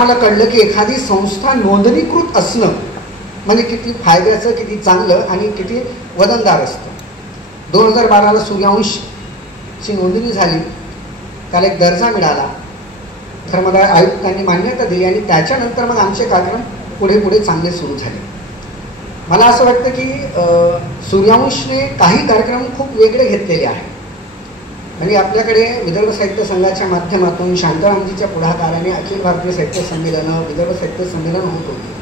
आम्हाला कळलं की एखादी संस्था नोंदणीकृत असणं म्हणजे किती फायद्याचं, किती चांगलं आणि किती वजनदार असतं. 2012ला सूर्यवंशची नोंदणी झाली, त्याला एक दर्जा मिळाला, धर्मदाय आयुक्तांनी मान्यता दिली आणि त्याच्यानंतर मग आमचे कार्यक्रम पुढे पुढे चांगले सुरू झाले. मला असं वाटतं की सूर्यवंशने काही कार्यक्रम खूप वेगळे घेतलेले आहेत. म्हणजे आपल्याकडे विदर्भ साहित्य संघाच्या माध्यमातून शांतारामजीच्या पुढाकाराने अखिल भारतीय साहित्य संमेलनं, विदर्भ साहित्य संमेलन होत होते.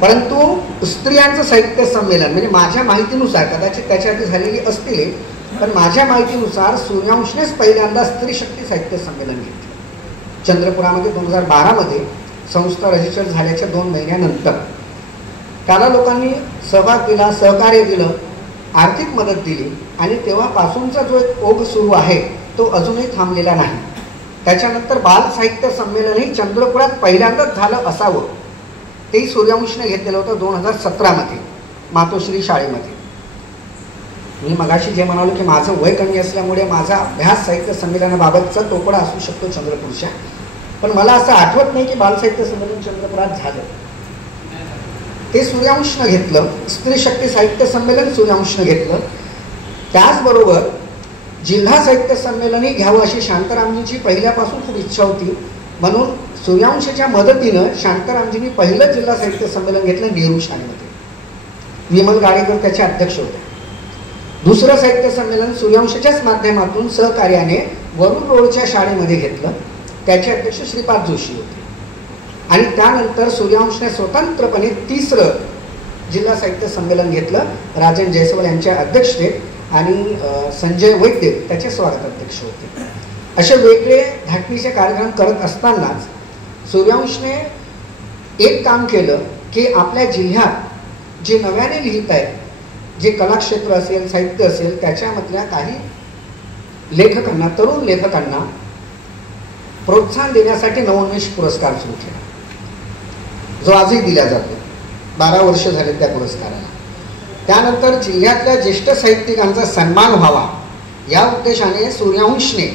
परंतु स्त्रियांचं साहित्य संमेलन म्हणजे माझ्या माहितीनुसार, कदाचित त्याच्या आधी झालेली असतील, पण माझ्या माहितीनुसार सूर्यवंशनेच पहिल्यांदा स्त्री शक्ती साहित्य संमेलन घेतलं चंद्रपुरामध्ये 2012मध्ये संस्था रजिस्टर झाल्याच्या 2 महिन्यानंतर. त्याला लोकांनी सहभाग दिला, सहकार्य दिलं, आर्थिक मदत दिली आणि तेव्हापासूनचा जो एक ओघ सुरू आहे तो अजूनही थांबलेला नाही. त्याच्यानंतर बाल साहित्य संमेलनही चंद्रपुरात पहिल्यांदाच झालं असावं, तेही सूर्यवंशने घेतलेलं होतं 2017मध्ये मातोश्री शाळेमध्ये. मी मगाशी जे म्हणालो की माझं वय कमी असल्यामुळे माझा अभ्यास साहित्य संमेलनाबाबतचा तोकडा असू शकतो चंद्रपूरच्या, पण मला असं आठवत नाही की बालसाहित्य संमेलन चंद्रपुरात झालं. ते सूर्यवंशनं घेतलं. स्त्री शक्ती साहित्य संमेलन सूर्यवंशनं घेतलं. त्याचबरोबर जिल्हा साहित्य संमेलनही घ्यावं अशी शांतारामजींची पहिल्यापासून खूप इच्छा होती, म्हणून सूर्यवंशच्या मदतीनं शांतारामजींनी पहिलं जिल्हा साहित्य संमेलन घेतलं नेहरू शाळेमध्ये. विमल गाडेकर त्याचे अध्यक्ष होते. दुसरं साहित्य संमेलन सूर्यवंशच्याच माध्यमातून सहकार्याने वरुड रोडच्या शाळेमध्ये घेतलं. त्याचे अध्यक्ष श्रीपाद जोशी होते. आणि त्यानंतर सूर्यवंशने स्वतंत्रपणे तिसरं जिल्हा साहित्य संमेलन घेतलं राजन जयस्वाल यांच्या अध्यक्षतेत आणि संजय वैद्य त्याचे स्वागताध्यक्ष होते. असे वेगळे धाटणीचे कार्यक्रम करत असतानाच सूर्यवंशने एक काम केलं की आपल्या जिल्ह्यात जे नव्याने लिहित आहेत, जे कलाक्षेत्र असेल, साहित्य असेल, त्याच्यामधल्या काही लेखकांना, तरुण लेखकांना प्रोत्साहन देण्यासाठी नवोन्मेष पुरस्कार सुरू केला, जो आजही दिला जातो. 12 वर्ष झाले त्या पुरस्काराला. त्यानंतर जिल्ह्यातल्या ज्येष्ठ साहित्यिकांचा सन्मान व्हावा या उद्देशाने सूर्यवंशने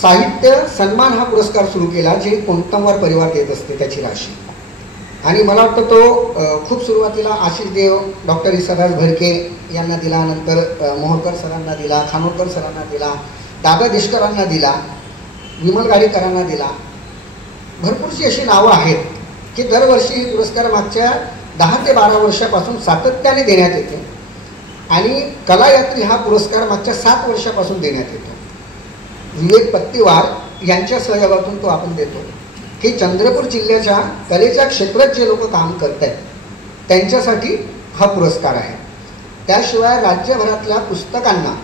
साहित्य सन्मान हा पुरस्कार सुरू केला, जे कोणतंवर परिवार देत असते त्याची राशी. आणि मला वाटतं तो खूप सुरुवातीला आशिष देव, डॉक्टर ईसादास भडके यांना दिला, नंतर मोहोळकर सरांना दिला, खानोळकर सरांना दिला, दादा देशकरांना दिला, विमल गाडेकरांना दिला. भरपूरशी अशी नावं आहेत की दरवर्षी पुरस्कार मागच्या 10 ते 12 वर्षापासून सातत्याने देण्यात येते. आणि कलायात्री हा पुरस्कार मागच्या 7 वर्षापासून देण्यात येतो. विवेक पत्तीवार यांच्या सहयोगातून तो आपण देतो की चंद्रपूर जिल्ह्याच्या कलेच्या क्षेत्रात जे लोक काम करत आहेत त्यांच्यासाठी हा पुरस्कार आहे. त्याशिवाय राज्यभरातल्या पुस्तकांना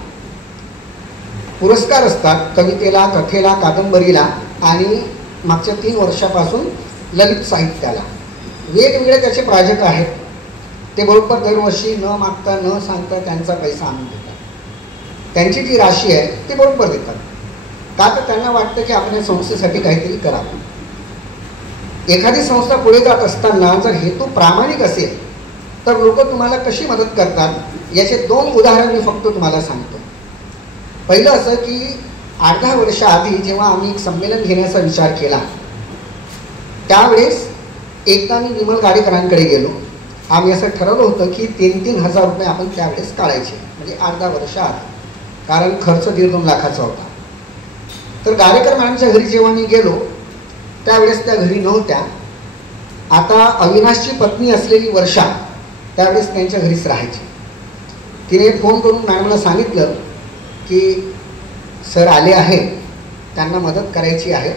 पुरस्कार असतात, कवितेला, कथेला, कादंबरीला आणि मागच्या 3 वर्षापासून ललित साहित्याला. वेगवेगळे त्याचे प्रायोजक आहेत. ते बरोबर दरवर्षी न मागता न सांगता त्यांचा पैसा आणून देतात. त्यांची जी राशी आहे ती बरोबर देतात, का तर त्यांना वाटतं की आपण या संस्थेसाठी काहीतरी करावं. एखादी संस्था पुढे जात असताना जर हेतू प्रामाणिक असेल तर लोक तुम्हाला कशी मदत करतात याचे 2 उदाहरण मी फक्त तुम्हाला सांगतो. पहिलं असं की 8-10 वर्षाआधी जेव्हा आम्ही एक संमेलन घेण्याचा विचार केला त्यावेळेस एकदा मी विमल गाडेकरांकडे गेलो. आम्ही असं ठरवलं होतं की 3-3 हजार रुपये आपण त्यावेळेस काढायचे, म्हणजे 8-10 वर्षाआधी, कारण खर्च 1.5-2 लाखाचा होता. तर गाडेकर मॅडमच्या घरी जेव्हा मी गेलो त्यावेळेस त्या घरी नव्हत्या. आता अविनाशची पत्नी असलेली वर्षा त्यावेळेस त्यांच्या घरीच राहायची. तिने फोन करून मॅडमला सांगितलं की सर आले आहे, त्यांना मदत करायची आहे,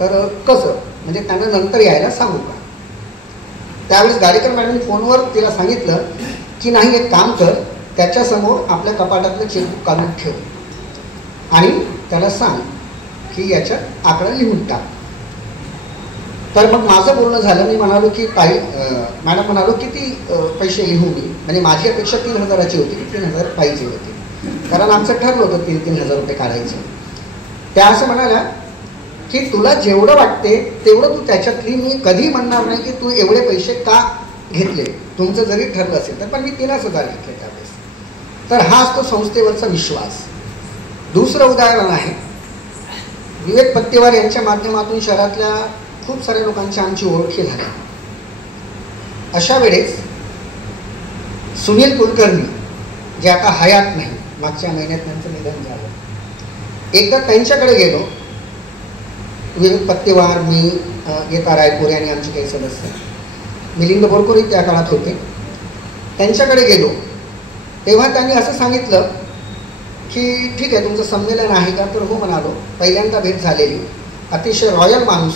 तर कसं, म्हणजे त्यांना नंतर यायला सांगू का. त्यावेळेस गाडेकर मॅडमने फोनवर तिला सांगितलं की नाही, एक काम कर, त्याच्यासमोर आपल्या कपाटातलं चेकबुक काढून ठेव आणि त्याला सांग की याच्यात आकडा लिहून टाक. तर मग माझं बोलणं झालं. मी म्हणालो की काही मॅडम म्हणालो किती पैसे लिहू मी, म्हणजे माझी अपेक्षा 3,000ची होती की 3,000 पाहिजे होते, कारण आमचं ठरलं होतं 3-3 हजार रुपये काढायचे. त्या असं म्हणाल्या की तुला जेवढं वाटते तेवढं तू त्याच्यातली, मी कधी म्हणणार नाही की तू एवढे पैसे का घेतले, तुमचं जरी ठरलं असेल तर, पण मी 3,000 घेतले त्यावेळेस. तर हा असतो संस्थेवरचा विश्वास. दुसरं उदाहरण आहे विवेक पत्तीवार यांच्या माध्यमातून शहरातल्या खूप साऱ्या लोकांची आमची ओळखी झाली. अशा वेळेस सुनील कुलकर्णी जे आता हयात नाही, मागच्या महिन्यात त्यांचं निधन झालं. एकदा त्यांच्याकडे गेलो, विवेक पत्तेवार, मी, गीता रायपुरे आणि आमचे काही सदस्य, मिलिंद बोरकोरी त्या काळात होते. त्यांच्याकडे गेलो तेव्हा त्यांनी असं सांगितलं की ठीक आहे, तुमचं संमेलन आहे का? तर हो म्हणालो. पहिल्यांदा भेट झालेली, अतिशय रॉयल माणूस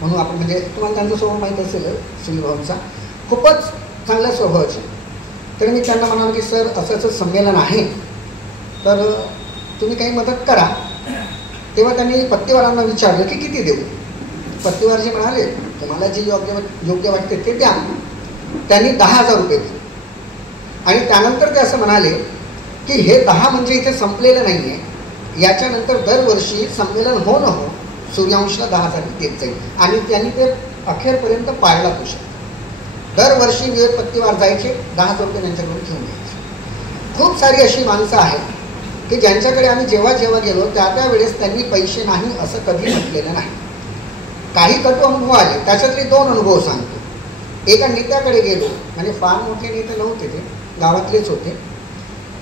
म्हणून आपण, म्हणजे तुम्हाला त्यांचा स्वभाव माहीत असेल सुनील भाऊंचा, खूपच चांगल्या स्वभावाचे. तर मी त्यांना म्हणालो की सर असंच संमेलन आहे, तर तुम्ही काही मदत करा. तेव्हा त्यांनी पत्तेवारांना विचारलं की किती देऊ. पत्तेवारजी म्हणाले तुम्हाला जे योग्य वाटते ते द्या. त्यांनी 10,000 रुपये दिले. आणि त्यानंतर ते असं म्हणाले की हे 10 म्हणजे इथे संपलेलं नाही आहे, याच्यानंतर दरवर्षी संमेलन हो न हो सूर्यवंशला 10,000 देत जाईल. आणि त्यांनी ते अखेरपर्यंत पाळला तो शब्द. दरवर्षी विवेक पत्तेवार जायचे, 10,000 रुपये त्यांच्याकडून घेऊन यायचे. खूप सारी अशी माणसं आहेत की ज्यांच्याकडे आम्ही जेव्हा जेव्हा गेलो त्या वेळेस त्यांनी पैसे नाही असं कधी म्हटलेलं नाही. काही कटू अनुभव आले, त्याच्यातले 2 अनुभव सांगतो. एका नेत्याकडे गेलो, म्हणजे फार मोठे नेते नव्हते, ते गावातलेच होते.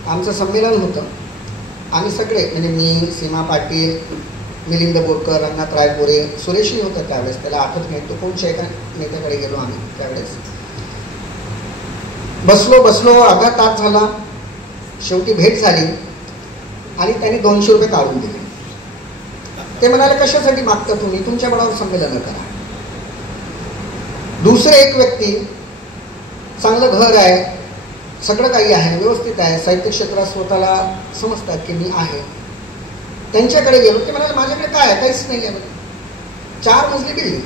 आमचं संमेलन होतं. आम्ही सगळे, म्हणजे मी, सीमा पाटील, मिलिंद बोरकर, रंगनाथ रायपुरे, सुरेशही होतं त्यावेळेस, त्याला आठवत नाही तो कोणच्या एका नेत्याकडे गेलो आम्ही त्यावेळेस. बसलो अर्धा तास झाला. शेवटी भेट झाली आणि त्यांनी 200 रुपये काढून दिले. ते म्हणाले कशासाठी मागता तुम्ही, तुमच्या बळावर संमेलन करा. दुसरे एक व्यक्ती, चांगलं घर आहे, सगळं काही आहे, व्यवस्थित आहे, साहित्य क्षेत्रात स्वतःला समजतात की मी आहे, त्यांच्याकडे गेलो. ते म्हणाले माझ्याकडे काय आहे, काहीच नाही आहे. 4 मजली बिल्डिंग,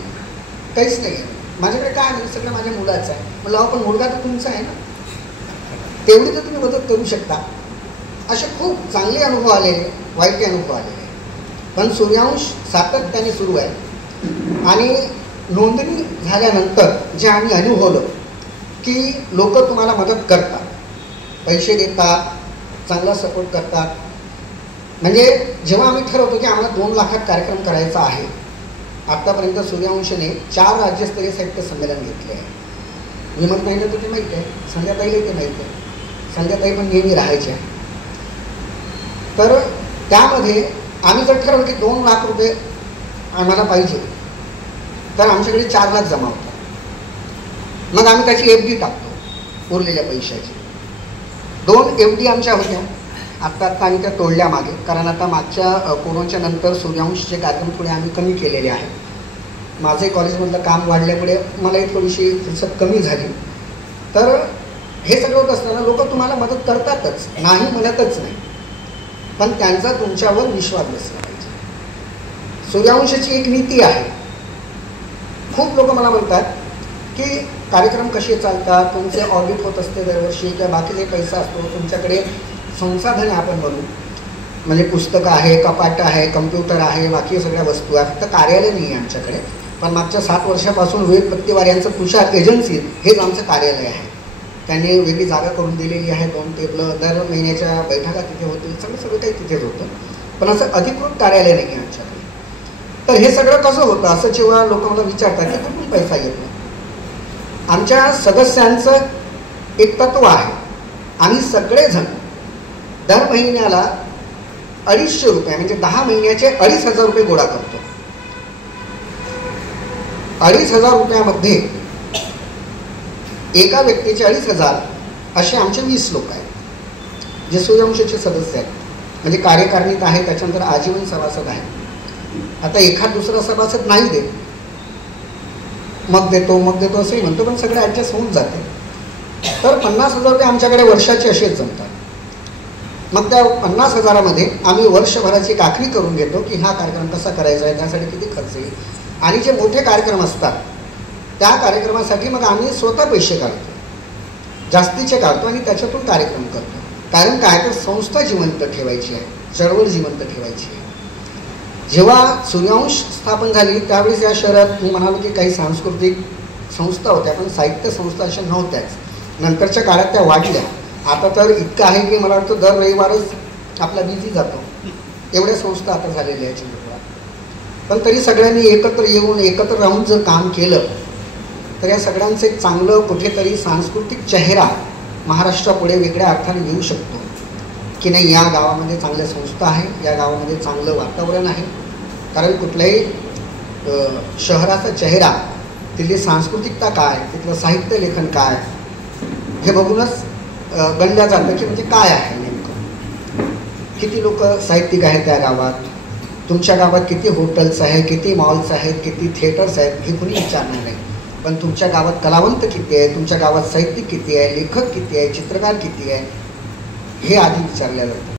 काहीच नाही आहे माझ्याकडे. काय नाही, सगळं माझ्या मुलाचं आहे. म्हणलं अहो पण मुलगा तर तुमचा आहे ना, तेवढी तर तुम्ही मदत करू शकता. असे खूप चांगले अनुभव आलेले, वाईट अनुभव आलेले. पण सूर्यवंश सातत्याने सुरू आहे. आणि नोंदणी झाल्यानंतर जे आम्ही अनुभवलं की लोक तुम्हाला मदत करतात, पैसे देतात, चांगला सपोर्ट करतात. म्हणजे जेव्हा आम्ही ठरवतो की आम्हाला 2 लाखात कार्यक्रम करायचा आहे, आत्तापर्यंत सूर्यवंशने 4 राज्यस्तरीय साहित्य संमेलन घेतले आहे. विमत नाही तर ते माहीत आहे, संध्याताईला ते माहीत आहे, संध्याताई पण नेहमी राहायच्या. तर त्यामध्ये आम्ही जर ठरवलं की 2 लाख रुपये आम्हाला पाहिजे, तर आमच्याकडे 4 लाख जमा होतात. मग आम्ही त्याची FD टाकतो उरलेल्या पैशाची. 2 FD आमच्या होत्या, आत्ता आम्ही त्या तोडल्या मागे, कारण आता मागच्या कोरोनाच्या नंतर सूर्यवंशचे कार्यक्रम थोडे आम्ही कमी केलेले आहे. माझंही कॉलेजमधलं काम वाढल्यामुळे मलाही थोडीशी फुरसत कमी झाली. तर हे सगळं होत असताना लोक तुम्हाला मदत करतातच, नाही म्हणतच नाही, पण त्यांचा तुमच्यावर विश्वास बसला पाहिजे. सूर्यवंशाची एक नीती आहे. खूप लोक मला म्हणतात की कार्यक्रम कसे चालतात, तुमचे ऑडिट होत असते दरवर्षी किंवा बाकीचे पैसा असतो, तुमच्याकडे संसाधने आपण म्हणू, म्हणजे पुस्तकं आहे, कपाट आहे, कम्प्युटर आहे, बाकी सगळ्या वस्तू आहेत. फक्त कार्यालय नाही आहे आमच्याकडे. पण मागच्या 7 वर्षापासून विवेक पत्तेवार यांचं तुषार एजन्सी हेच आमचं कार्यालय आहे. त्यांनी वेगळी जागा करून दिलेली आहे, 2 टेबलं, दर महिन्याच्या बैठका तिथे होतील, सगळं काही तिथेच होतं. पण असं अधिकृत कार्यालय नाही आहे आमच्याकडे. तर हे सगळं कसं होतं असं जेव्हा लोक मला विचारतात की कुठून पैसा येतो, आमच्या सदस्यांचं एक तत्व आहे. आम्ही सगळेजण दर महिन्याला 250 रुपये, म्हणजे 10 महिन्याचे 2,500 रुपये गोळा करतो. 2,500 रुपयामध्ये एका व्यक्तीचे 2,500, असे आमचे 20 लोक आहेत जे सूर्यवंशाचे सदस्य आहेत. म्हणजे कार्यकारिणीत आहे, त्याच्यानंतर आजीवन सभासद आहे. आता एखाद दुसरा सभासद नाही देत, मग देतो असंही म्हणतो, पण सगळे ॲडजस्ट होऊन जाते. तर 50,000 रुपये आमच्याकडे वर्षाचे असेच जमतात. मग त्या 50,000मध्ये आम्ही वर्षभराची आखणी करून घेतो की हा कार्यक्रम कसा करायचा आहे, त्यासाठी किती खर्च येईल. आणि जे मोठे कार्यक्रम असतात त्या कार्यक्रमासाठी मग आम्ही स्वतः पैसे काढतो, जास्तीचे काढतो आणि त्याच्यातून कार्यक्रम करतो. कारण काय तर संस्था जिवंत ठेवायची आहे, चळवळ जिवंत ठेवायची आहे. जेव्हा सूर्यवंश स्थापन झाली त्यावेळेस या शहरात मी म्हणालो की काही सांस्कृतिक संस्था होत्या, पण साहित्य संस्था अशा नव्हत्याच. नंतरच्या काळात त्या वाढल्या. आता तर इतकं आहे की मला वाटतं दर रविवारच आपला बिझी जातो, एवढ्या संस्था आता झालेल्या आहेत चित्रपटात. पण तरी सगळ्यांनी एकत्र येऊन एकत्र राहून जर काम केलं तर या सगळ्यांचं एक चांगलं कुठेतरी सांस्कृतिक चेहरा महाराष्ट्रापुढे वेगळ्या अर्थाने येऊ शकतो की नाही, या गावामध्ये चांगल्या संस्था आहे, या गावामध्ये चांगलं वातावरण आहे. कारण कुठल्याही शहराचा चेहरा, तिथली सांस्कृतिकता काय, तिथलं साहित्य लेखन काय हे बघूनच गणल्या जातं की म्हणजे काय आहे नेमकं. किती लोक साहित्यिक आहेत त्या गावात, तुमच्या गावात किती हॉटेल्स आहेत, किती मॉल्स आहेत, किती थिएटर्स आहेत हे कुणी विचारणार नाही. पण तुमच्या गावात कलावंत किती आहे, तुमच्या गावात साहित्यिक किती आहे, लेखक किती आहे, चित्रकार किती आहे हे आधी विचारल्या जातं.